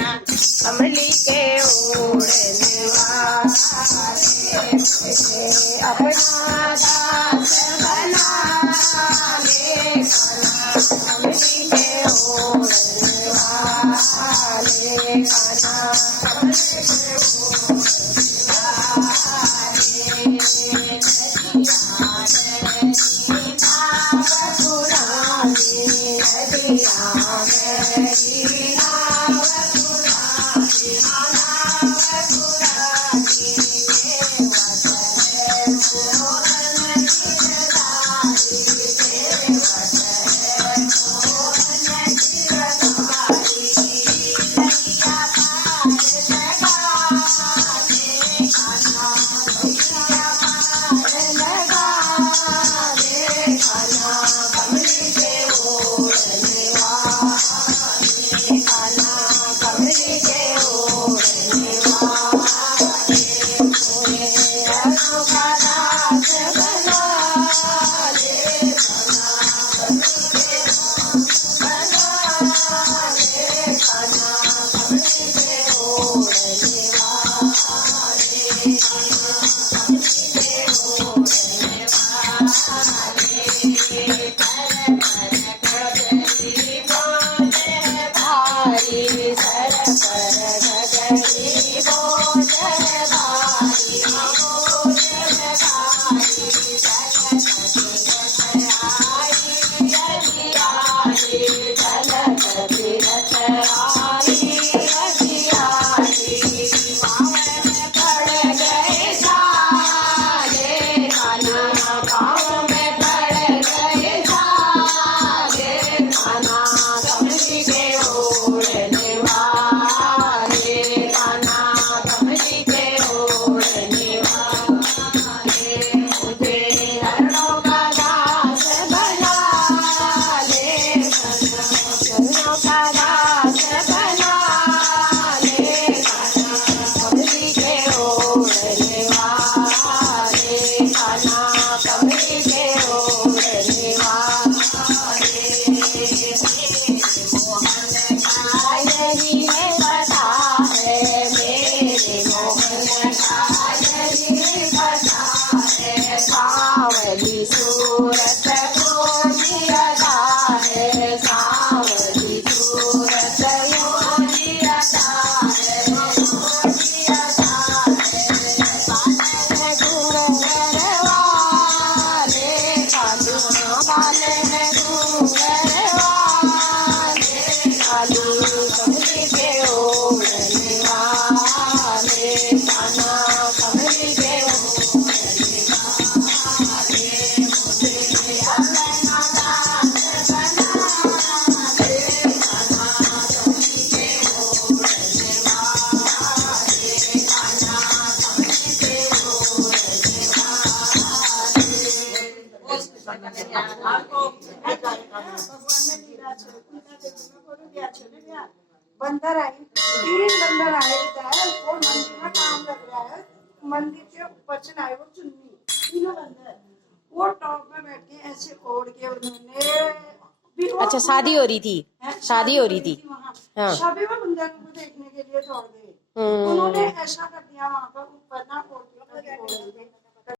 कमली के ओढ़ने वाले अपना दास बना ले कमली के ओढ़ने वाले कमली के बंदर आई 3 बंदर आए है वो मंदिर में काम लग रहा है। मंदिर के ऊपर से आए वो चुन्नी तीनों बंदर वो टॉप में बैठ के ऐसे ओढ़ के उन्होंने अच्छा शादी हो रही थी शादी हो रही थी हाँ सभी वो बंदर को देखने के लिए दौड़ गए। उन्होंने ऐसा कर दिया वहां पर ऊपर ना ओढ़ के